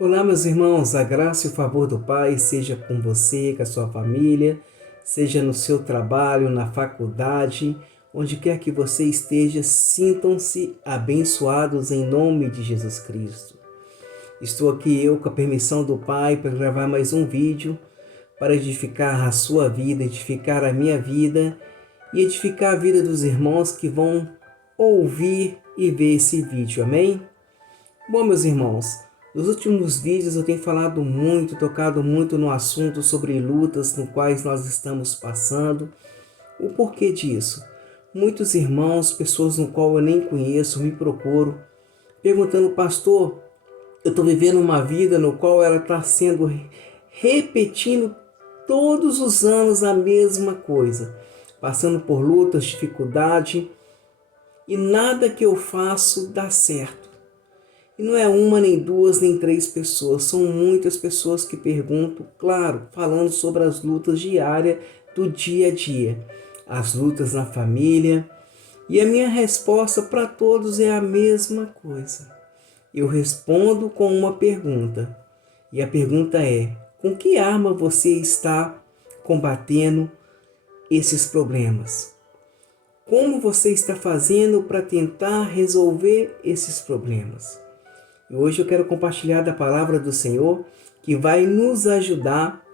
Olá, meus irmãos, a graça e o favor do Pai seja com você, com a sua família, seja no seu trabalho, na faculdade, onde quer que você esteja, sintam-se abençoados em nome de Jesus Cristo. Estou aqui eu com a permissão do Pai para gravar mais um vídeo para edificar a sua vida, edificar a minha vida e edificar a vida dos irmãos que vão ouvir e ver esse vídeo, amém? Bom, meus irmãos, nos últimos vídeos eu tenho falado muito, tocado muito no assunto sobre lutas no quais nós estamos passando. O porquê disso? Muitos irmãos, pessoas no qual eu nem conheço, me procuram, perguntando, pastor, eu estou vivendo uma vida no qual ela está sendo repetindo todos os anos a mesma coisa, passando por lutas, dificuldade, e nada que eu faço dá certo. E não é uma, nem duas, nem três pessoas, são muitas pessoas que perguntam, claro, falando sobre as lutas diárias do dia a dia, as lutas na família. E a minha resposta para todos é a mesma coisa. Eu respondo com uma pergunta. E a pergunta é: com que arma você está combatendo esses problemas? Como você está fazendo para tentar resolver esses problemas? E hoje eu quero compartilhar da palavra do Senhor que vai nos ajudar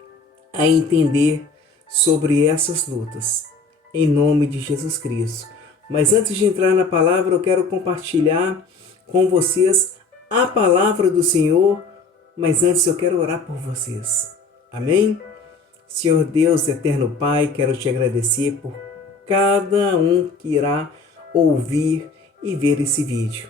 a entender sobre essas lutas, em nome de Jesus Cristo. Mas antes de entrar na palavra, eu quero compartilhar com vocês a palavra do Senhor, mas antes eu quero orar por vocês. Amém? Senhor Deus, eterno Pai, quero te agradecer por cada um que irá ouvir e ver esse vídeo.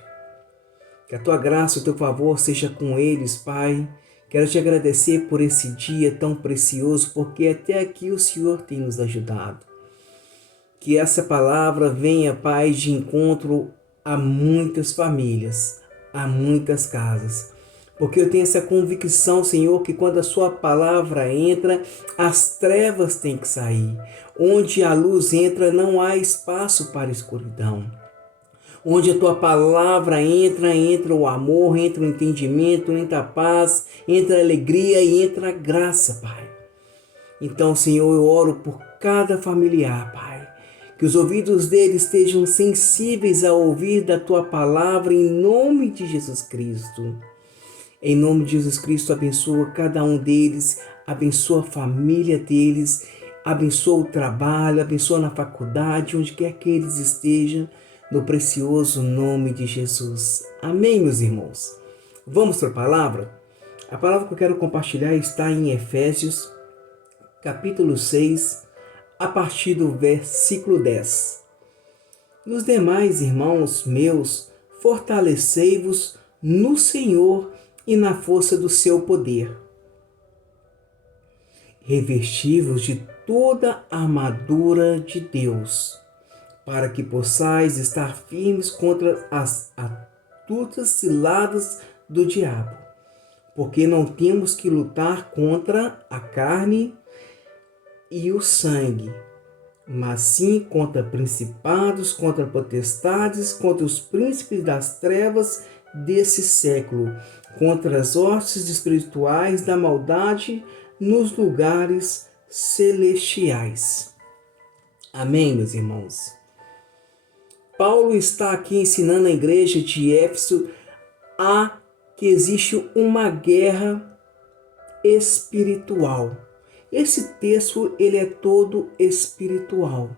Que a tua graça e o teu favor seja com eles, Pai. Quero te agradecer por esse dia tão precioso, porque até aqui o Senhor tem nos ajudado. Que essa palavra venha, Pai, de encontro a muitas famílias, a muitas casas. Porque eu tenho essa convicção, Senhor, que quando a sua palavra entra, as trevas têm que sair. Onde a luz entra, não há espaço para escuridão. Onde a tua palavra entra o amor, entra o entendimento, entra a paz, entra a alegria e entra a graça, Pai. Então, Senhor, eu oro por cada familiar, Pai. Que os ouvidos deles estejam sensíveis a ouvir da tua palavra em nome de Jesus Cristo. Em nome de Jesus Cristo, abençoa cada um deles, abençoa a família deles, abençoa o trabalho, abençoa na faculdade, onde quer que eles estejam, no precioso nome de Jesus. Amém, meus irmãos? Vamos para a palavra? A palavra que eu quero compartilhar está em Efésios, capítulo 6, a partir do versículo 10. Nos demais, irmãos meus, fortalecei-vos no Senhor e na força do seu poder. Revesti-vos de toda a armadura de Deus, para que possais estar firmes contra as astutas ciladas do diabo. Porque não temos que lutar contra a carne e o sangue, mas sim contra principados, contra potestades, contra os príncipes das trevas desse século, contra as hostes espirituais da maldade nos lugares celestiais. Amém, meus irmãos? Paulo está aqui ensinando a igreja de Éfeso que existe uma guerra espiritual. Esse texto ele é todo espiritual.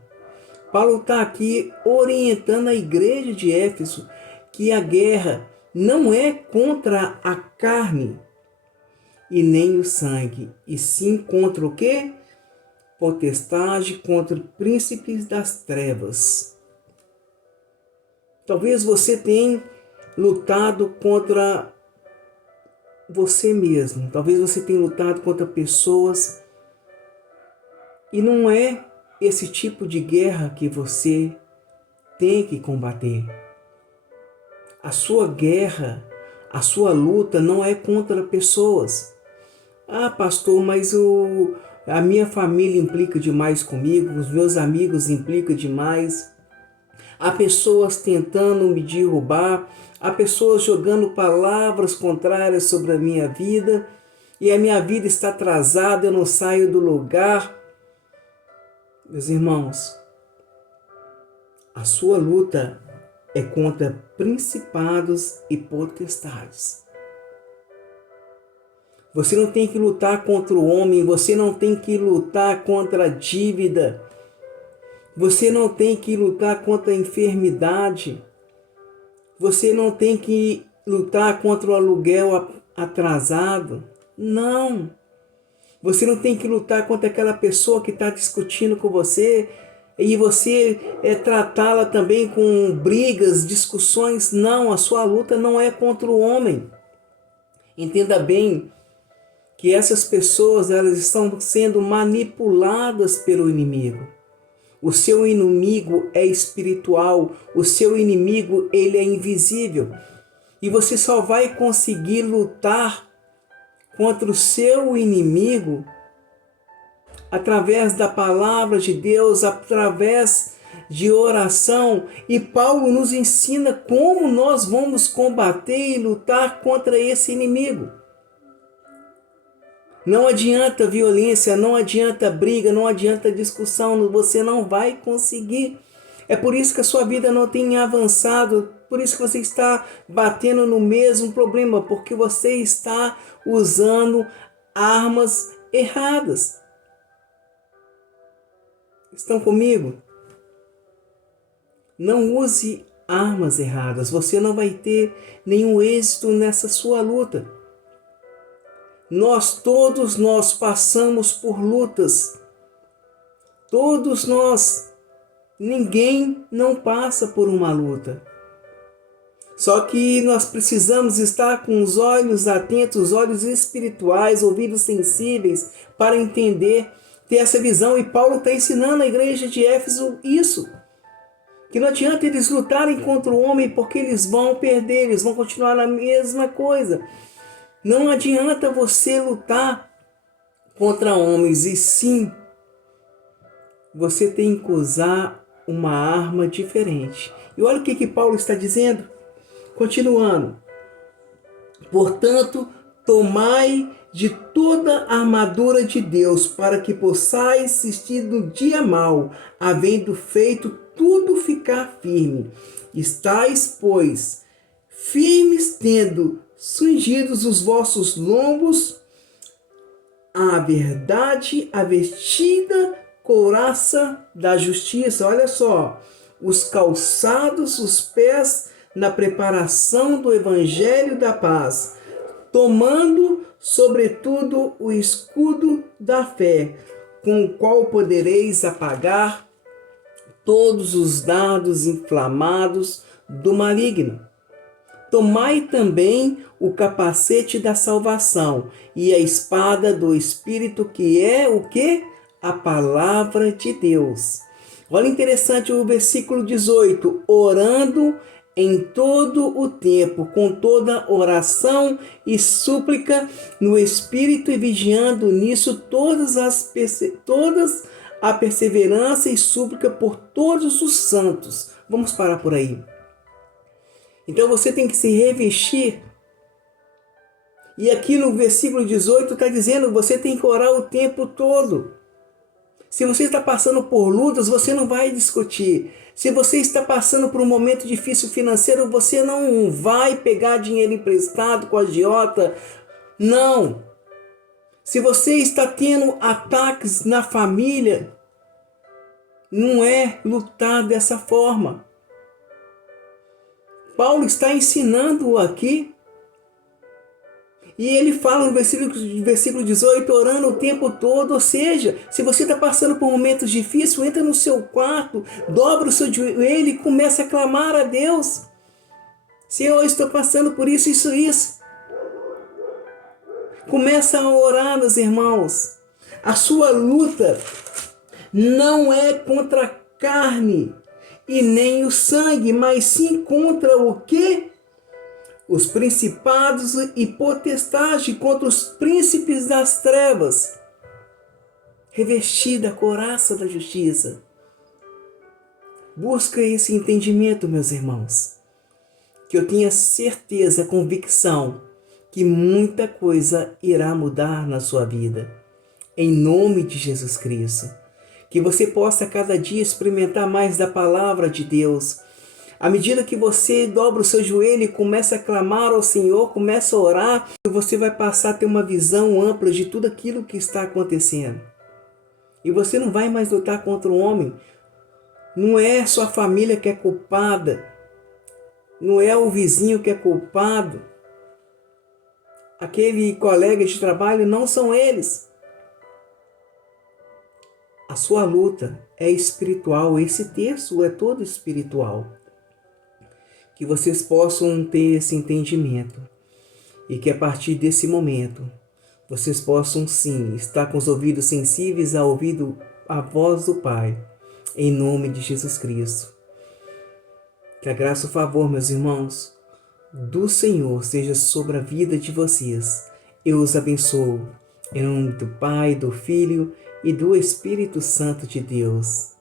Paulo está aqui orientando a igreja de Éfeso que a guerra não é contra a carne e nem o sangue, e sim contra o quê? Potestade, contra príncipes das trevas. Talvez você tenha lutado contra você mesmo. Talvez você tenha lutado contra pessoas. E não é esse tipo de guerra que você tem que combater. A sua guerra, a sua luta não é contra pessoas. Ah, pastor, mas a minha família implica demais comigo, os meus amigos implicam demais. há pessoas tentando me derrubar, há pessoas jogando palavras contrárias sobre a minha vida, e a minha vida está atrasada, eu não saio do lugar. Meus irmãos, a sua luta é contra principados e potestades. Você não tem que lutar contra o homem, você não tem que lutar contra a dívida, você não tem que lutar contra a enfermidade, você não tem que lutar contra o aluguel atrasado. Não. Você não tem que lutar contra aquela pessoa que está discutindo com você e você tratá-la também com brigas, discussões. Não, a sua luta não é contra o homem. Entenda bem que essas pessoas, elas estão sendo manipuladas pelo inimigo. O seu inimigo é espiritual, o seu inimigo, ele é invisível. E você só vai conseguir lutar contra o seu inimigo através da palavra de Deus, através de oração. E Paulo nos ensina como nós vamos combater e lutar contra esse inimigo. Não adianta violência, não adianta briga, não adianta discussão, você não vai conseguir. É por isso que a sua vida não tem avançado, por isso que você está batendo no mesmo problema, porque você está usando armas erradas. Estão comigo? Não use armas erradas, você não vai ter nenhum êxito nessa sua luta. Todos nós passamos por lutas. Todos nós. Ninguém não passa por uma luta. Só que nós precisamos estar com os olhos atentos, olhos espirituais, ouvidos sensíveis para entender, ter essa visão. E Paulo está ensinando a igreja de Éfeso isso. Que não adianta eles lutarem contra o homem porque eles vão perder, eles vão continuar na mesma coisa. Não adianta você lutar contra homens, e sim, você tem que usar uma arma diferente. E olha o que Paulo está dizendo. Continuando. Portanto, tomai de toda a armadura de Deus, para que possais resistir no dia mau, havendo feito tudo ficar firme. Estais, pois, firmes, tendo cingidos os vossos lombos, a verdade, a vestida couraça da justiça. Olha só, os calçados, os pés na preparação do evangelho da paz, tomando, sobretudo, o escudo da fé, com o qual podereis apagar todos os dardos inflamados do maligno. Tomai também o capacete da salvação e a espada do Espírito, que é o quê? A palavra de Deus. Olha interessante o versículo 18. Orando em todo o tempo, com toda oração e súplica no Espírito, e vigiando nisso toda a perseverança e súplica por todos os santos. Vamos parar por aí. Então você tem que se revestir. E aqui no versículo 18 está dizendo, você tem que orar o tempo todo. Se você está passando por lutas, você não vai discutir. Se você está passando por um momento difícil financeiro, você não vai pegar dinheiro emprestado com a agiota. Não. Se você está tendo ataques na família, não é lutar dessa forma. Paulo está ensinando aqui. E ele fala no versículo 18, orando o tempo todo. Ou seja, se você está passando por momentos difíceis, entra no seu quarto, dobra o seu joelho e começa a clamar a Deus. Senhor, eu estou passando por isso, isso, isso. Começa a orar, meus irmãos. A sua luta não é contra a carne e nem o sangue, mas sim contra o quê? Os principados e potestades, contra os príncipes das trevas, revestida a couraça da justiça. Busca esse entendimento, meus irmãos. Que eu tenha certeza, convicção, que muita coisa irá mudar na sua vida. Em nome de Jesus Cristo. Que você possa cada dia experimentar mais da palavra de Deus. À medida que você dobra o seu joelho e começa a clamar ao Senhor, começa a orar, você vai passar a ter uma visão ampla de tudo aquilo que está acontecendo. E você não vai mais lutar contra o homem. Não é sua família que é culpada. Não é o vizinho que é culpado. Aquele colega de trabalho, não são eles. A sua luta é espiritual. Esse texto é todo espiritual. Que vocês possam ter esse entendimento. E que a partir desse momento, vocês possam sim estar com os ouvidos sensíveis a ouvir a voz do Pai. Em nome de Jesus Cristo. Que a graça e o favor, meus irmãos, do Senhor seja sobre a vida de vocês. Eu os abençoo. Em nome do Pai, do Filho e do Espírito Santo de Deus.